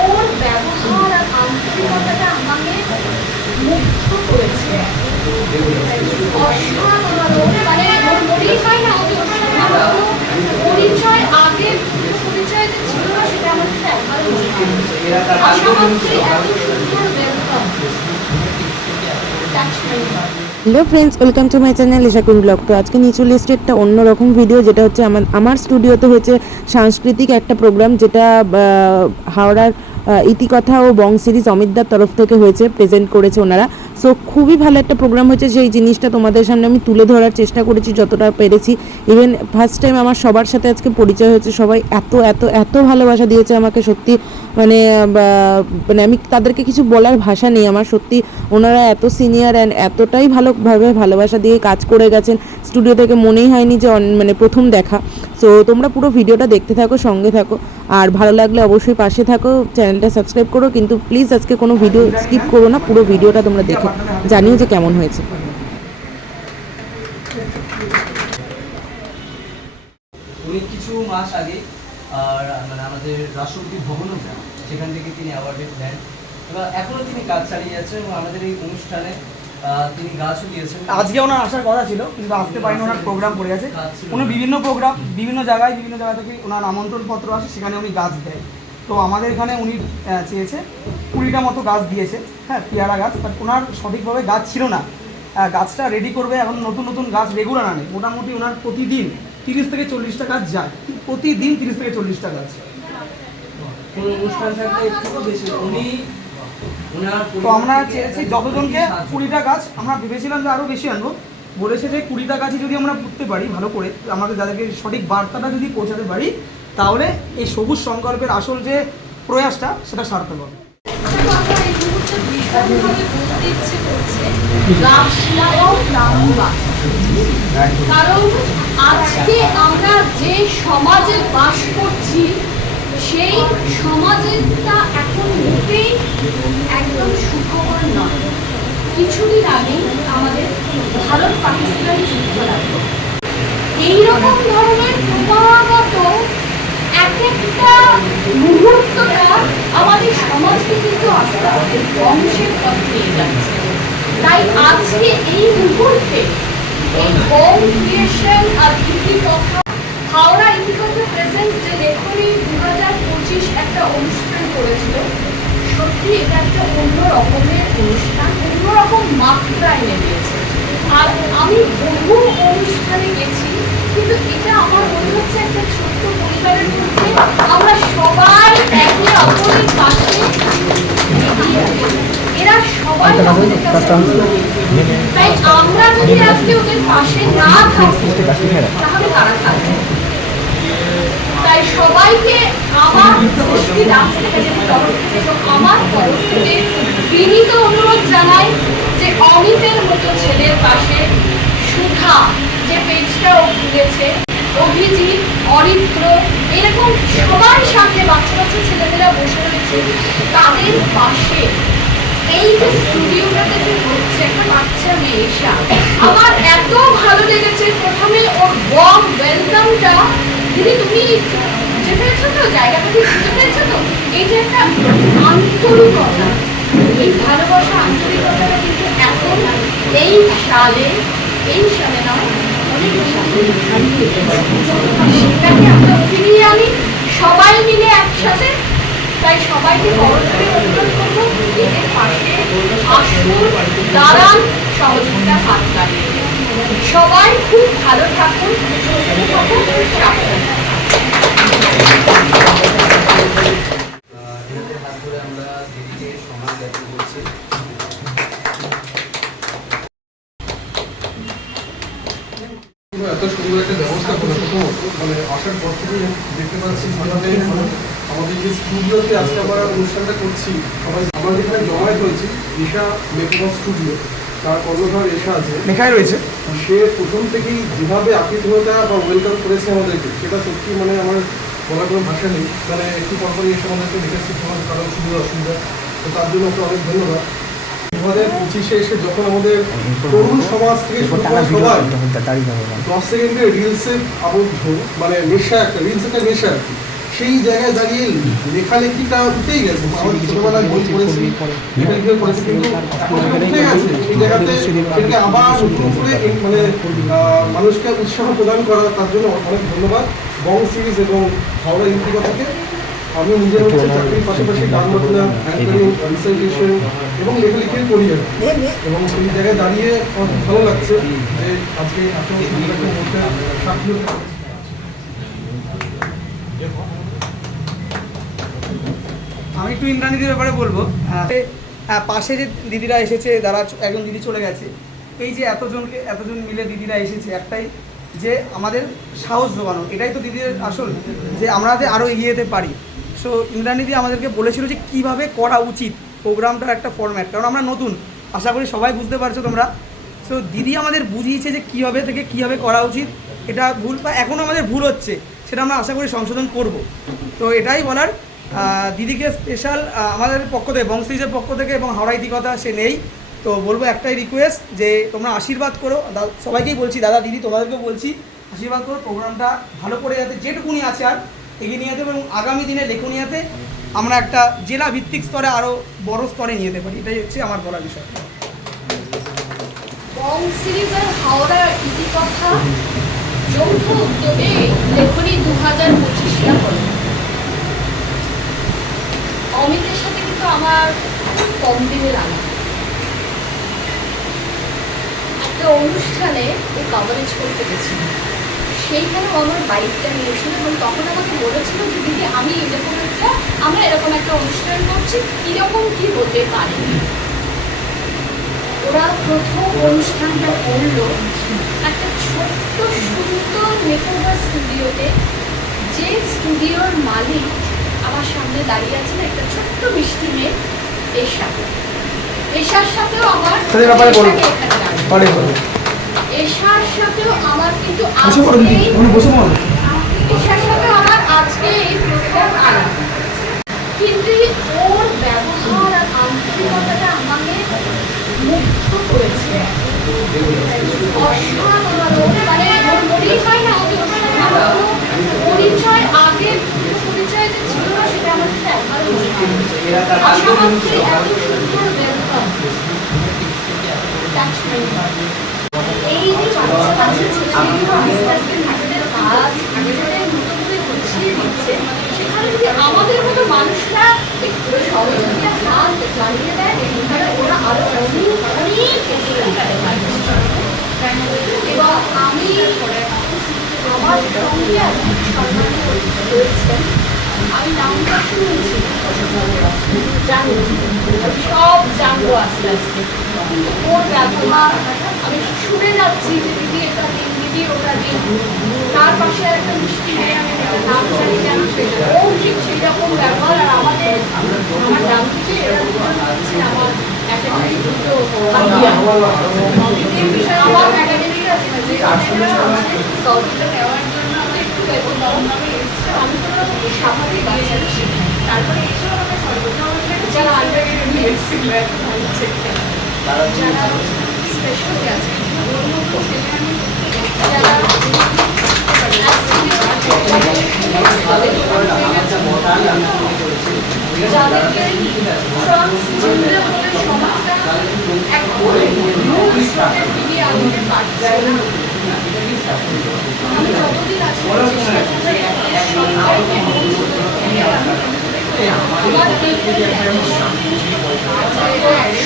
ওর ব্যবহার আর আন্তরিকতাটা আমাকে মুগ্ধ করেছে। অসাধারণ। মানে পরিচয় পরিচয় আগে পরিচয় যে ছিল না, সেটা সুন্দর love. Hello friends welcome to my channel Ishakun blog তো আজকে নিচু লিস্টে একটা অন্যরকম ভিডিও যেটা হচ্ছে আমার আমার স্টুডিওতে হয়েছে সাংস্কৃতিক একটা প্রোগ্রাম যেটা হাওড়ার ইতিকথা ও বং সিরিজ অমিতদার তরফ থেকে হয়েছে প্রেজেন্ট করেছে ওনারা। সো খুবই ভালো একটা প্রোগ্রাম হয়েছে সেই জিনিসটা তোমাদের সামনে আমি তুলে ধরার চেষ্টা করেছি, যতটা পেরেছি। ইভেন ফার্স্ট টাইম আমার সবার সাথে আজকে পরিচয় হয়েছে, সবাই এত এত এত ভালোবাসা দিয়েছে আমাকে, সত্যি। মানে মানে আমি তাদেরকে কিছু বলার ভাষা নেই। আমার সত্যি ওনারা এত সিনিয়র অ্যান্ড এতটাই ভালোভাবে ভালোবাসা দিয়ে কাজ করে গেছেন। স্টুডিও থেকে মনেই হয়নি যে মানে প্রথম দেখা। সো তোমরা পুরো ভিডিওটা দেখতে থাকো, সঙ্গে থাকো। আর ভালো লাগলে অবশ্যই পাশে থাকো চ্যানেলটা সাবস্ক্রাইব করো। কিন্তু প্লিজ আজকে কোনো ভিডিও স্কিপ করো না, পুরো ভিডিওটা তোমরা দেখো। জানিও যে কেমন হয়েছে। কিছু মাস আগে, আর মানে আমাদের রাষ্ট্রপতি ভবনও সেখান থেকে তিনি অ্যাওয়ার্ড দেন এবার এখনও তিনি কাজ চালিয়ে যাচ্ছেন এবং আমাদের এই অনুষ্ঠানে তিনি গাছও দিয়েছেন। আজকে ওনার আসার কথা ছিল কিন্তু আসতে পারিনি ওনার প্রোগ্রাম পড়ে গেছে উনি বিভিন্ন প্রোগ্রাম বিভিন্ন জায়গায় বিভিন্ন জায়গা থেকে ওনার আমন্ত্রণ পত্র আসে সেখানে উনি গাছ দেয়। তো আমাদের এখানে উনি চেয়েছে কুড়িটা মতো গাছ দিয়েছে হ্যাঁ পেয়ারা গাছ বাট ওনার সঠিকভাবে গাছ ছিল না। গাছটা রেডি করবে এখন নতুন নতুন গাছ রেগুলার আনে। মোটামুটি ওনার প্রতিদিন তিরিশ থেকে চল্লিশটা গাছ যায়। প্রতিদিন তিরিশ থেকে চল্লিশটা গাছ। কোনো অনুষ্ঠান থাকলে একটু বেশি উনি তো আমরা চেয়েছি যতজনকে কুড়িটা গাছ আমরা ভেবেছিলাম যে আরও বেশি আনব বলেছে যে কুড়িটা গাছই যদি আমরা পুঁততে পারি ভালো করে আমাদের যাদেরকে সঠিক বার্তাটা যদি পৌঁছাতে পারি তাহলে এই সবুজ সংকল্পের আসল যে প্রয়াসটা সেটা সার্থক হবে। কারণ আজকে আমরা যে সমাজে বাস করছি সেই সমাজেরটা এখন মোটেই একদম সুখকর নয়। কিছুদিন আগে আমাদের ভারত পাকিস্তান যুদ্ধ লাগল এইরকম ধরনের ক্রমাগত এক একটা মুহূর্তটা আমাদের সমাজকে কিন্তু আস্তে আস্তে ধ্বংসের পথে নিয়ে যাচ্ছে। তাই আজকে এই মুহূর্তে এই ক্রিয়েশন আর ইতিকথা হাওড়া ইতিকথা প্রেজেন্স যে লেখনী দু হাজার পঁচিশ একটা অনুষ্ঠান করেছিল সত্যি এটা একটা অন্য রকমের অনুষ্ঠান অন্যরকম মাত্রা এনে দিয়েছে আর আমি বহু অনুষ্ঠানে গেছি কিন্তু এটা আমার মনে হচ্ছে একটা ছোট্ট পরিবারের মধ্যে আমরা সবাই একে অপরের পাশে এরা সবাই আমাদের কাছে তাই আমরা যদি আজকে ওদের পাশে না থাকি তাহলে কারা থাকবে? তাই সবাইকে আমার সৃষ্টি আমার তরফ বিনীত অনুরোধ জানাই যে অমিতের মতো ছেলের পাশে সুধা যে পেজটা ও খুলেছে, অভিজিৎ অরিত্র এরকম সবার সাথে বাচ্চা বাচ্চা ছেলেমেয়েরা বসে রয়েছে, তাদের পাশে এই যে স্টুডিওটাতে যে হচ্ছে একটা বাচ্চা মেয়ে এসা আমার এত ভালো লেগেছে। প্রথমে ওর ওয়ার্ম ওয়েলকামটা দিদি, তুমি বুঝে পেয়েছ তো? জায়গাটা কি বুঝে যে একটা আন্তরিকতা, এই ভালোবাসা আন্তরিকতাটা কিন্তু এখন এই সালে এই সালে নয়। সেটাকে আমরা ফিরিয়ে আনি, সবাই মিলে একসাথে। তাই সবাইকে করজোরে অনুরোধ করব। এদের পাশে আসুন, দাঁড়ান, সহযোগিতা হাত সবাই খুব ভালো থাকুন, সুস্থ থাকুন এত সুন্দর একটা ব্যবস্থা করেছে মানে আসার পর থেকেই দেখতে পাচ্ছি যেভাবে আমাদের যে স্টুডিওতে আজকে আমরা অনুষ্ঠানটা করছি, সবাই আমাদের এখানে জমায়েত হয়েছি রেশা মেকআপ স্টুডিও তার কর্ণধার রেশা আছে। লেখাই রয়েছে। সে প্রথম থেকেই যেভাবে আতিথ্যতা বা ওয়েলকাম করেছে আমাদেরকে, সেটা সত্যি মানে আমার বলার কোনো ভাষা নেই। মানে একটু পরপরই এসে আমাদেরকে দেখেছি তোমার কারণ সুবিধা অসুবিধা, তো তার জন্য ওকে অনেক ধন্যবাদ। দু পঁচিশে এসে যখন আমাদের তরুণ সমাজ থেকে সবাই, দশ সেকেন্ডের রিলসে আবদ্ধ মানে নেশা একটা রিলস একটা নেশা আর কি। সেই জায়গায় দাঁড়িয়ে লেখালেখিটা উঠেই গেছে। আমার ছোটবেলায় বই পড়েছি লেখালেখিও পড়েছি কিন্তু এখন উঠে গেছে। এই জায়গাতে সেটাকে আবার নতুন করে মানে মানুষকে উৎসাহ প্রদান করা তার জন্য অনেক ধন্যবাদ। বং সিরিজ এবং হাওড়া ইউটিকা থেকে। আমি নিজের হচ্ছে চাকরির পাশাপাশি গান বাজনা অ্যাঙ্কারিং রিসাইটেশন এবং লেখালেখির করি। এবং সেই জায়গায় দাঁড়িয়ে ভালো লাগছে যে আজকে এত সুন্দর একটা সাক্ষী হতে পারছি। আমি একটু ইন্দ্রাণীদের ব্যাপারে বলব। আহ, আহ, পাশে যে দিদিরা এসেছে যারা একজন দিদি চলে গেছে। এই যে এতজনকে এতজন মিলে দিদিরা এসেছে একটাই যে আমাদের সাহস জোগানো এটাই তো দিদির আসল যে আমরা যে আরও এগিয়ে যেতে পারি। সো ইন্দ্রাণীদি আমাদেরকে বলেছিল যে কীভাবে করা উচিত প্রোগ্রামটার একটা ফরম্যাট কারণ আমরা নতুন। আশা করি সবাই বুঝতে পারছ তোমরা। সো দিদি আমাদের বুঝিয়েছে যে কীভাবে থেকে কীভাবে করা উচিত এটা ভুল বা এখনও আমাদের ভুল হচ্ছে সেটা আমরা আশা করি সংশোধন করব। তো এটাই বলার দিদিকে স্পেশাল আমাদের পক্ষ থেকে বংশীজের পক্ষ থেকে এবং হাওড়া ইতিকথা, সে নেই। তো বলব একটাই রিকোয়েস্ট যে, তোমরা আশীর্বাদ করো। সবাইকেই বলছি, দাদা, দিদি, তোমাদেরকেও বলছি, আশীর্বাদ করো প্রোগ্রামটা ভালো করে যাতে যেটুকুনি আছে আর এগিয়ে নিয়ে যেতে এবং আগামী দিনে লেখনিয়াতে আমরা একটা জেলা ভিত্তিক স্তরে আরও বড় স্তরে নিয়ে যেতে পারি। এটাই হচ্ছে আমার বলার বিষয়। বং হাওড়া ইতিকথা, যৌথ উদ্যোগে লেখনী দু হাজার পঁচিশটা অমিতের সাথে কিন্তু আমার খুব কম দিনের লাগে একটা অনুষ্ঠানে ও কাভারেজ করতে গেছিল। সেইখানে আমার বাইকটা নিয়েছিল এবং তখন আমাকে বলেছিল যে, দিদি, আমি এরকম একটা, আমরা এরকম একটা অনুষ্ঠান করছি, কীরকম কী হতে পারে? ওরা প্রথম অনুষ্ঠানটা করল একটা ছোট্ট সুন্দর মেকওভার স্টুডিওতে যে স্টুডিওর মালিক আমার সামনে দাঁড়িয়ে আছেন একটা ছোট্ট মিষ্টি মেয়ে এশা। এশার সাথেও আমার ব্যাপারে বলো। এশাকে এখানে দাঁড়িয়ে। পরে বলো এশার সাথেও আমার কিন্তু বসে পড়ো দিদি আজকেই- তুমি বসে পড়ো এশার সাথে আমার আজকে এই প্রথম আলাপ। কিন্তু ওর ব্যবহার আর আন্তরিকতাটা আমাকে মুগ্ধ করেছে। অসাধারণ মানে ওর পরিচয় না ওকে অসাধারণ পরিচয় আগে পরিচয় যে ছিল না সেটা আমার কাছে একবারও মনে হয় না। আশা করছি এত সুন্দর ব্যবহার That's my heart. এই যে বাচ্চা বাচ্চা ছেলেমেয়েগুলো আস্তে আস্তে নিজেদের কাজ নিজেদের মতো করে গুছিয়ে দিচ্ছে সেখানে যদি আমাদের মতো মানুষরা একটু সহযোগিতা হাত বাড়িয়ে দেয় তাহলে ওরা আরও অনেক অনেক। এবং আমি আমার সঙ্গে আজকে আমি নামটা শুনেছি। সব জানব আস্তে আস্তে ওর ব্যবহার আমি শুনে যাচ্ছি যে দিদি এটা দিন দিদি ওটা দিন তার পাশে একটা মিষ্টি মেয়ে আমি নাম জানি কেন ও ঠিক সেই রকম ব্যবহার আর আমাদের আমার নাম থেকে এরা দুজন হচ্ছে আমার একাডেমি দুটো ভাইয়া। আমার একাডেমি আছে না, যে একাডেমিটা আছে, নেওয়ার জন্য একটু। আমি রকম স্বাভাবিক ছিলাম। তারপরে এসেও আমাকে সর্বদা যারা আন্ডারগ্রেড মেডিসিন যারা স্পেশালি আছে ওর মতো ছেলে আমি। আমি যতদিন চেষ্টা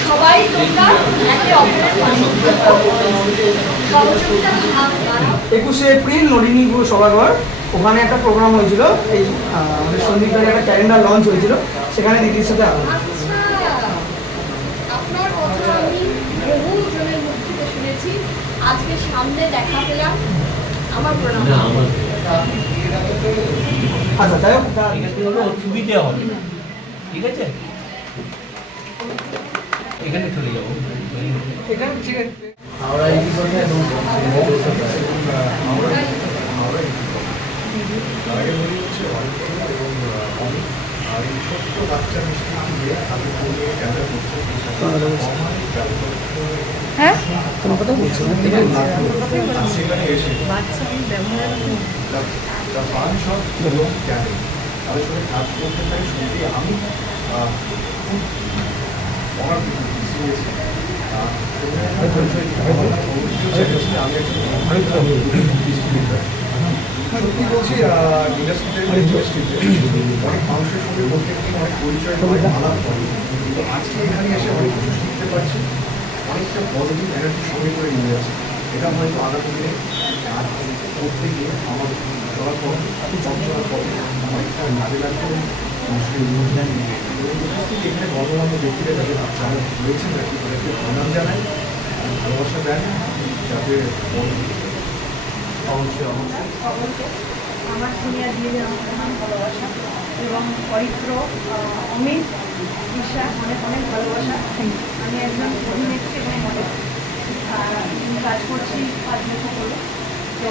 সবাই তোমরা একে অপরের একুশে এপ্রিল নলিনী গুরু সভাঘর। ওখানে একটা প্রোগ্রাম হয়েছিল এই আমাদের সন্দীপ দাঁড়িয়ে একটা ক্যালেন্ডার লঞ্চ হয়েছিল সেখানে দিদির সাথে আলাপ আচ্ছা আজকে সামনে দেখা পেলাম আমার প্রণাম আচ্ছা যাই হোক। সুবিধে হবে ঠিক আছে এখানে চলে যাব এখানে ঠিক আছে। হাওড়ায় ইতিকথা এবং আগে বলি এবং অমিত আর এই ছোট্ট বাচ্চা মিষ্টি দিয়ে আমি বলে ক্যামেরা করছি হ্যাঁ? তোমার কথা বলছি সেখানে এসে The- the bunch of yellow তাদের সাথে কাজ করতে পারি সত্যি আমি একজন সত্যি বলছি ইন্ডাস্ট্রিতে ইন্ডাস্ট্রিতে অনেক মানুষের সঙ্গে বলতে গেলে অনেক পরিচয় হয় আলাপ হয় তো আজকে অনেক শিখতে পারছি অনেকটা পজিটিভ এনার্জি সঙ্গে করে নিয়ে যাচ্ছে এটা হয়তো আগামী দিনে কাজ করতে গিয়ে আমার চলার পর চলার পথে অনেকটা কাজে লাগবে মানুষের অনুদান নিয়ে এখানে গণমান্য ব্যক্তিরা যাদের যারা রয়েছেন আর কি তাদেরকে প্রণাম আর ভালোবাসা দেন যাতে অবশ্যই অবশ্যই অবশ্যই আমার সিনিয়র দিদিদের আমার ভালোবাসা এবং পবিত্র অমিত ঈশা অনেক অনেক ভালোবাসা। আমি একজন অভিনেত্রী এবং মডেল কাজ করছি পাঁচ বছর তো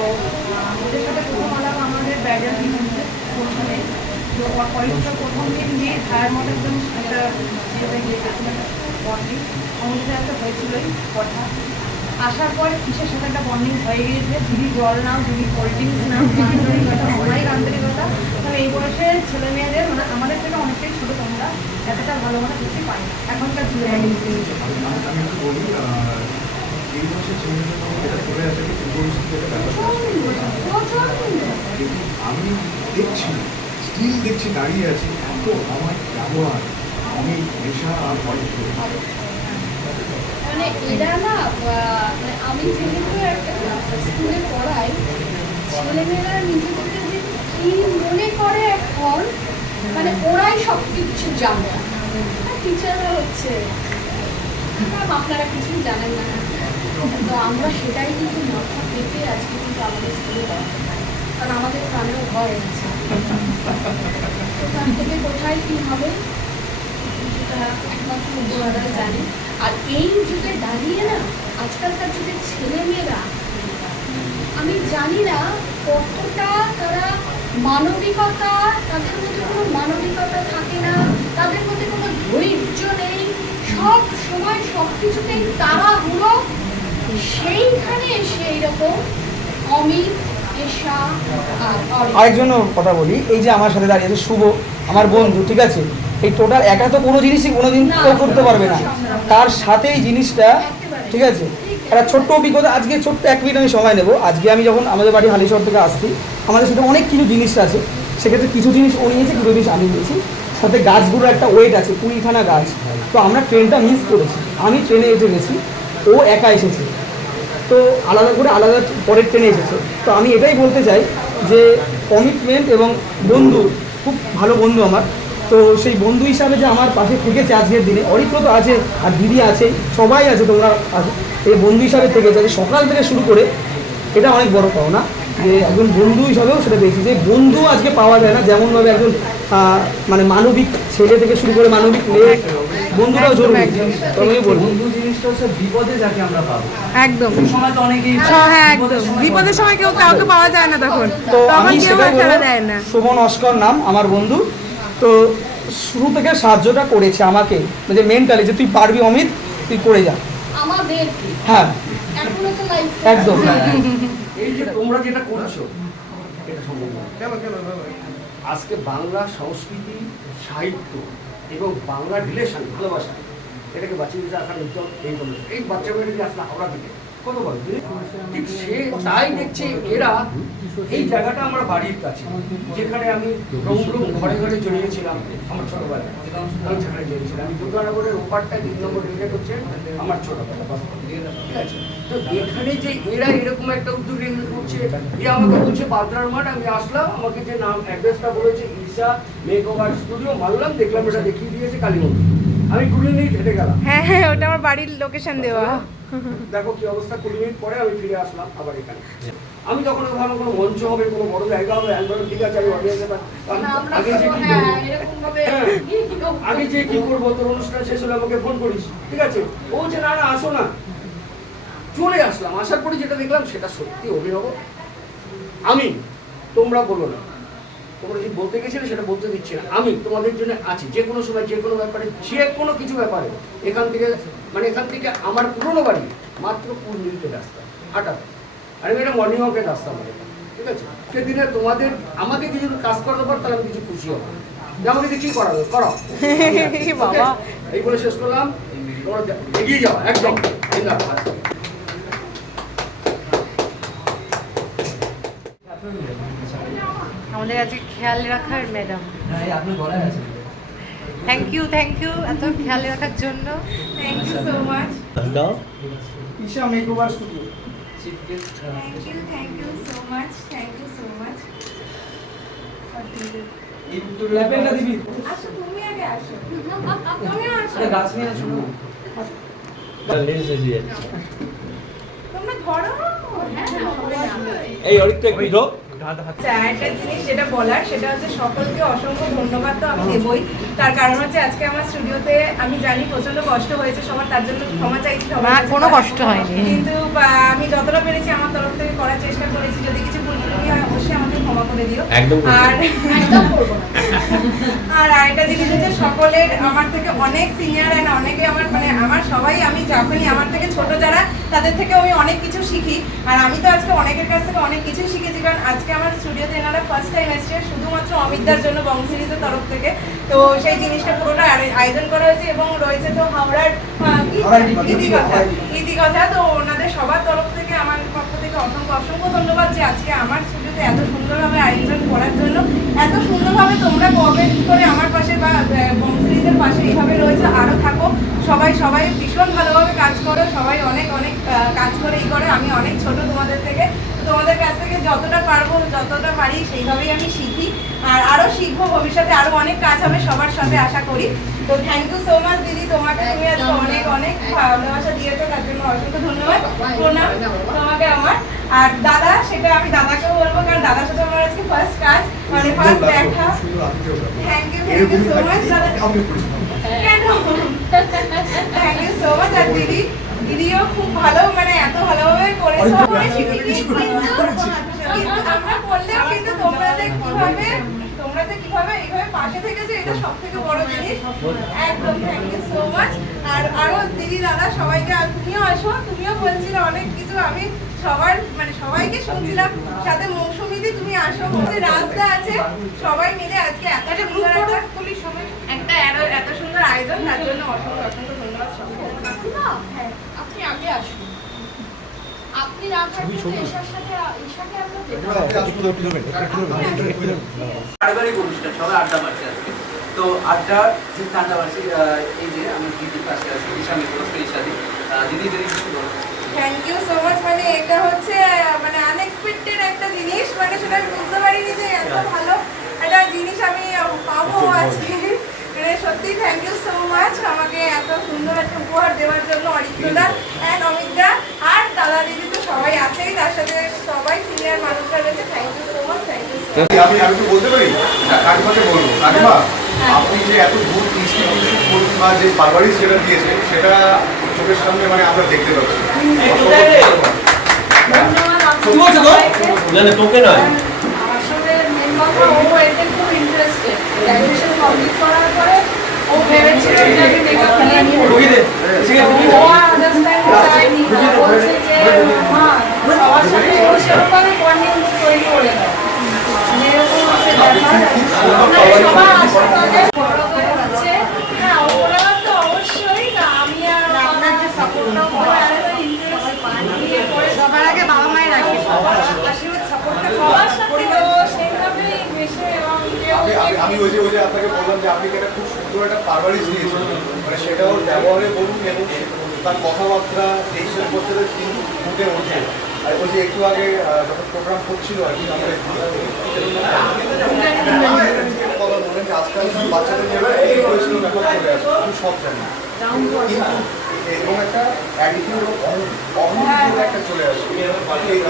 ওদের সাথে প্রথম আলাপ আমাদের ব্যাডাল দিন হচ্ছে প্রথমে। তো পবিত্র প্রথম দিন গিয়ে হায়ার মডেল একটা ইয়েতে গিয়েছিলাম বন্ডিং আমাদের একটা হয়েছিলই কথা আসার পর কিসের সাথে একটা বন্ডিং হয়ে গিয়েছে? দিদি জল নাও দিদি কোল্ড ড্রিঙ্কস নাও আন্তরিকতা অনেক আন্তরিকতা। তবে এই বয়সের ছেলে মেয়েদের মানে আমাদের থেকে অনেকটাই ছোটো তোমরা এতটা ভালো মানে পাই না। এখনকার আমি দেখছি স্টিল দেখছি দাঁড়িয়ে আছি এত আমার ব্যবহার আমি নেশা আর পরিচিত মানে এরা না মানে আমি যেহেতু একটা স্কুলে পড়াই, ছেলেমেয়েরা নিজেদেরকে যে কি মনে করে এখন মানে ওরাই সব কিছু জানে টিচাররা হচ্ছে আপনারা কিছু জানেন না। তো আমরা সেটাই কিন্তু মাথা পেতে আজকে কিন্তু আমাদের স্কুলে কারণ আমাদের প্রাণেও ভয় আছে ওখান থেকে কোথায় কী হবে একমাত্র জানে। আর এই যুগে দাঁড়িয়ে না, আজকালকার যুগের ছেলেমেয়েরা, আমি জানি না কতটা তারা মানবিকতা, তাদের মধ্যে কোনো মানবিকতা থাকে না, তাদের মধ্যে কোনো ধৈর্য নেই, সব সময় সব কিছুতেই তারা হলো সেইখানে এসে এইরকম অমিত এশা আর অরিত্র। আরেকজনও কথা বলি, এই যে আমার সাথে দাঁড়িয়ে আছে শুভ, আমার বন্ধু, ঠিক আছে এই টোটাল একা তো কোনো জিনিসই কোনোদিন না, কেউ করতে পারবে না। তার সাথে এই জিনিসটা ঠিক আছে? একটা ছোট্ট অভিজ্ঞতা আজকে ছোট্ট এক মিনিট আমি সময় নেব। আজকে আমি যখন আমাদের বাড়ি হালিশহর থেকে আসছি আমাদের সাথে অনেক কিছু জিনিস আছে। সেক্ষেত্রে কিছু জিনিস ও নিয়েছে কিছু জিনিস আমি নিয়েছি। সাথে গাছগুলোর একটা ওয়েট আছে কুড়িখানা গাছ। তো আমরা ট্রেনটা মিস করেছি। আমি ট্রেনে এসে গেছি ও একা এসেছে। তো আলাদা করে আলাদা পরের ট্রেনে এসেছে। তো আমি এটাই বলতে চাই যে কমিটমেন্ট এবং বন্ধু খুব ভালো বন্ধু আমার। তো সেই বন্ধু হিসাবে যে আমার পাশে থেকেছে আজকের দিনে অরিত্র তো আছে আর দিদি আছে সবাই আছে তোমরা আছে এই বন্ধু হিসাবে থেকেছে। যে সকাল থেকে শুরু করে এটা অনেক বড় পাওনা যে একজন বন্ধু হিসাবেও সেটা পেয়েছি। যে বন্ধু আজকে পাওয়া যায় না যেমনভাবে একজন আহ, মানে মানবিক ছেলে থেকে শুরু করে মানবিক মেয়ে বন্ধুরাও জরুরি। তো আমি বলব? বন্ধু জিনিসটা হচ্ছে বিপদে যাকে আমরা পাবো। একদম। তো হ্যাঁ একদম। বিপদের সময় কেউ কাউকে পাওয়া যায় না তখন। তো আমি সেটাই বলব শোভন অস্কর নাম আমার বন্ধু। তো শুরু থেকে সাহায্যটা করেছে আমাকে যে মেন্টালি যে তুই পারবি অমিত তুই করে যা। হ্যাঁ। এখনও একদম। এই যে তোমরা যেটা করছ এটা সম্ভব না। কেন কেন কেন? আজকে বাংলা সংস্কৃতি সাহিত্য এবং বাংলা রিলেশন ভালোবাসা এটাকে বাঁচিয়ে দিতে রাখার উদ্যোগ এই এই বাচ্চা মেয়েটাকে আসলে হাওড়া তুমি? ঠিক সে তাই দেখছে এরা এই জায়গাটা আমার বাড়ির কাছে যেখানে আমি রুম রুম ঘরে ঘরে জড়িয়েছিলাম আমার ছোটবেলায়। আমি যেখানে জড়িয়েছিলাম। আমি দুর্গানগরের ওপারটা তিন নম্বর রেলগেট হচ্ছে আমার ছোটবেলা ঠিক আছে? তো এখানে যে এরা এরকম একটা উদ্যোগ নিয়ে করছে এ আমাকে বলছে বাদরার মাঠ আমি আসলাম। আমাকে যে নাম অ্যাড্রেসটা বলেছে ঈশা মেক ওভার স্টুডিও মানলাম দেখলাম এটা দেখিয়ে দিয়েছে কালী মন্দির আমি কুড়ি মিনিট হেঁটে গেলাম। হ্যাঁ হ্যাঁ ওটা আমার বাড়ির লোকেশন দেওয়া। দেখো কি অবস্থা কুড়ি মিনিট পরে আমি ফিরে আসলাম আবার এখানে। আমি তখন ভালো কোনো মঞ্চ হবে কোনো বড় জায়গা হবে আন্দোলন ঠিক আছে আমি অডিয়েন্সে আগে যে কি হ্যাঁ এরকম হ্যাঁ। আগে যে কি করব তোর অনুষ্ঠান শেষ হলে আমাকে ফোন করিস ঠিক আছে? ও বলছে না না আসো না। চলে আসলাম আসার পরে যেটা দেখলাম সেটা সত্যি অভিনব। আমি তোমরা বলো না। তোমরা যে বলতে গেছিলে সেটা বলতে দিচ্ছি না। আমি? তোমাদের জন্য আছি। যে কোনো সময় যে কোনো ব্যাপারে যে কোনো কিছু ব্যাপারে। এখান থেকে মানে এখান থেকে আমার পুরোনো বাড়ি মাত্র কুড়ি মিনিটের রাস্তা হাঁটা। আর আমি এটা মর্নিং ওয়াকের রাস্তা আমার ঠিক আছে? সেদিনে তোমাদের আমাকে কিছু কাজ করার পর তাহলে আমি কিছু খুশি হব আমাকে দিয়ে কি করাবে করো এই বলে শেষ করলাম। তোমরা এগিয়ে যাও একদম। আমাদের আজকে খেয়াল রাখার ম্যাডাম হ্যাঁ থ্যাংক ইউ থ্যাংক ইউ এত খেয়াল রাখার জন্য। Thank you so much Isha makeover studio. Thank you thank you so much thank you so much ল্যাপেলটা দিবি আসো তুমি আগে আসো। তুমি আসো। গাছ নিয়ে আসুন তোমরা ধরো। এই অনেকটা একটু ঢোক একটা জিনিস যেটা বলার সেটা হচ্ছে সকলকে অসংখ্য ধন্যবাদ তো আমি দেবই। তার কারণ হচ্ছে আজকে আমার স্টুডিওতে আমি জানি প্রচণ্ড কষ্ট হয়েছে সবার তার জন্য ক্ষমা চাইছি সবার কোনো কষ্ট হয়নি। কিন্তু আমি যতটা পেরেছি আমার তরফ থেকে করার চেষ্টা করেছি যদি কিছু ভুল হয় ক্ষমা করে দিও। আর একদম করব না। আর আরেকটা জিনিস হচ্ছে সকলের আমার থেকে অনেক সিনিয়র অ্যান্ড অনেকে আমার মানে আমার সবাই আমি যখনই আমার থেকে ছোট যারা তাদের থেকে আমি অনেক কিছু শিখি। আর আমি তো আজকে অনেকের কাছ থেকে অনেক কিছু শিখেছি কারণ আজকে আমার স্টুডিওতে এনারা ফার্স্ট টাইম এসছে শুধুমাত্র অমিতদার জন্য বং সিরিজের তরফ থেকে। তো সেই জিনিসটা পুরোটা আয়োজন করা হয়েছে এবং রয়েছে তো হাওড়ার ইতি- ইতিকথা। ইতিকথা তো ওনাদের সবার তরফ থেকে আমার পক্ষ থেকে অসংখ্য অসংখ্য ধন্যবাদ যে আজকে আমার স্টুডিওতে এত সুন্দরভাবে আয়োজন করার জন্য, এত সুন্দরভাবে তোমরা কোঅপারেট করে আমার পাশে বা বং সিরিজের পাশে এইভাবে রয়েছে আরও থাকো। সবাই সবাই ভীষণ ভালোভাবে কাজ করো, সবাই অনেক অনেক কাজ করে এই করে, আমি অনেক ছোট তোমাদের থেকে। তোমাদের কাছ থেকে যতটা পারব, যতটা পারি সেইভাবেই আমি শিখি। আর আরও শিখব ভবিষ্যতে আরও অনেক কাজ হবে সবার সাথে আশা করি। তো থ্যাংক ইউ সো মাচ দিদি, তোমাকে তুমি আজকে অনেক অনেক ভালোবাসা দিয়েছ, তার জন্য অসংখ্য ধন্যবাদ। প্রণাম তোমাকে আমার। আর দাদা সেটা আমি দাদাকেও বলব কারণ দাদার সাথে আমার আজকে ফার্স্ট কাজ মানে ফার্স্ট দেখা। Thank you thank you so much দাদা। কেন থ্যাংক ইউ সো মাচ আর দিদি দিদিও খুব ভালো মানে এত ভালোভাবে করেছ। করেছি। কিন্তু আমরা করলেও কিন্তু তোমরা যে কীভাবে তোমরা যে কীভাবে এইভাবে পাশে থেকেছো এটা সব থেকে বড় জিনিস। একদম থ্যাংক ইউ সো মাচ আর আরও দিদি দাদা সবাইকে তুমিও আসো তুমিও বলছিলে অনেক কিছু আমি সবার সবাইকে শুনছিলাম সাথে মৌসুমিদি তুমি আসো বলছে রাস্তা আছে সবাই মিলে আজকে এত সুন্দর একটা এত- সুন্দর আয়োজন তার জন্য অসংখ্য অসংখ্য ধন্যবাদ হ্যাঁ আপনি আগে আসুন আপনি পারিবারিক অনুষ্ঠান সবাই আড্ডা মারছে আজকে। তো আড্ডা যে আড্ডা মারছি আহ, এই যে আমি দিদির পাশে আছি ঈশা মিত্র দিদি যদি কিছু বলো। থ্যাংক ইউ সো মাচ মানে এটা হচ্ছে মানে আনএক্সপেক্টেড একটা জিনিস মানে সেটা আমি বুঝতে পারিনি যে এত ভালো একটা জিনিস আমি পাবো আজকে মানে সত্যি থ্যাংক ইউ সো মাচ আমাকে এত সুন্দর একটা উপহার দেওয়ার জন্য অরিত্রদা অ্যান্ড অমিতদা আর দাদা দিদি তো সবাই আছেই তার সাথে সবাই সিনিয়র মানুষরা রয়েছে thank you so much thank you আমি আমি তো বলতে পারি কাকিমাকে বলব কাকিমা আপনি যে এত দূর ইনস্টিটিউশন বা যে পারবারিক সেটা দিয়েছে সেটা চোখের সামনে মানে আমরা দেখতে পাচ্ছি। না না তোকে নয়। আসলে মেন কথা ও এতে খুব ইন্টারেস্টেড গ্র্যাজুয়েশন কমপ্লিট করার পরে ও ভেবেছিল যে আমি মেকআপ নিয়ে ও আন্ডারস্ট্যান্ড বলছে যে মা সবার সাথে ও সেরকমভাবে বন্ডিং তৈরি করে দাও মানে এরকম হচ্ছে ব্যাপার আপনারা সবার আশীর্বাদে বড় হয়ে হচ্ছে না ওরা তো অবশ্যই না আমি আর আপনার যে সাপোর্টটা করে আর ইন্টারেস্ট নিয়ে করে সবার আগে বাবা মায়ের রাখি সবার আশীর্বাদ সাপোর্টটা সবার সাথে তো সেইভাবেই মিশে এবং আমি আমি- আমি ওই যে ওই যে আপনাকে বললাম যে আপনি একটা খুব সুন্দর একটা পারবারিশ দিয়েছেন। মানে সেটাও ব্যবহারে বলুন এবং তার কথাবার্তা এইসব করতে কিন্তু ফুটে ওঠে। আর বলছি একটু আগে যখন প্রোগ্রাম করছিল আর কি আমরা কথা বললেন যে আজকাল বাচ্চাদের মেয়েরা এই হয়েছিল ব্যাপার চলে আসে খুব সব জানে কিন্তু এবং একটা অ্যাটিটিউড অহংকার একটা চলে আসে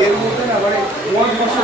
এর মধ্যে মানে ওয়ান বছর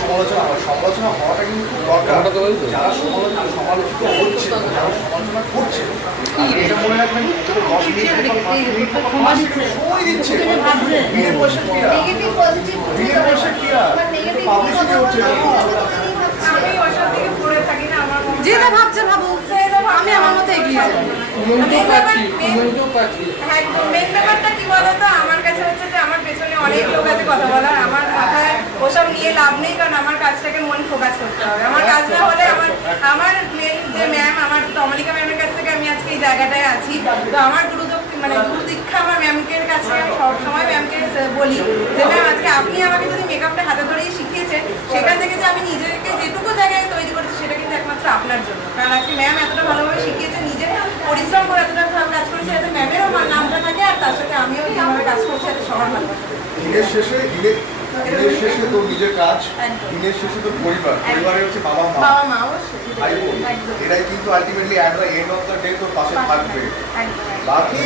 সমালোচনা হয়। সমালোচনা হওয়াটা কিন্তু দরকার। যারা সমালোচনা সমালোচিত হচ্ছে যারা সমালোচনা করছে এটা মনে রাখবেন দশ মিনিট পাঁচ মিনিট সময় দিচ্ছে। পয়সা কি আর? বিনা পয়সা কি আর? পাবলিসিটি হচ্ছে। মনে হয়- যেটা ভাবছে ভাবুক আমি আমার মতো এগিয়ে যাব। main ব্যাপারটা কি বলতো? আমার কাছে হচ্ছে যে আমার পেছনে অনেক লোক আছে কথা বলার। আমার মাথায় ওসব নিয়ে লাভ নেই কারণ আমার কাজটাকে মন ফোকাস করতে হবে। আমার কাজ না হলে আমার আমার মেন যে ম্যাম আমার তমলিকা ম্যামের কাছ থেকে আমি আজকে এই জায়গাটায় আছি। তো আমার গুরু মানে গুরু দীক্ষা আমার ম্যামকের কাছে, সবসময় ম্যামকে বলি যে, ম্যাম, আজকে আপনি আমাকে যদি মেকআপটা হাতে ধরেই শিখিয়েছেন, সেখান থেকে যে আমি নিজেকে যেটুকু জায়গায় তৈরি করেছি, সেটা কিন্তু একমাত্র আপনার জন্য। কারণ আজকে ম্যাম এতটা ভালোভাবে শিখিয়েছে নিজে পরিশ্রম করে এতটা ভালো কাজ করেছে যাতে ম্যামেরও নামটা থাকে আর তার সাথে আমিও আমার কাজ করছি যাতে সবার ভালো। দিনের শেষে দিনের শেষে তোর নিজের কাজ দিনের শেষে তোর পরিবার পরিবারে হচ্ছে বাবা মা বাবা মা অবশ্যই ভাই বোন এরাই কিন্তু ultimately at the end of the day তোর পাশে থাকবে। বাকি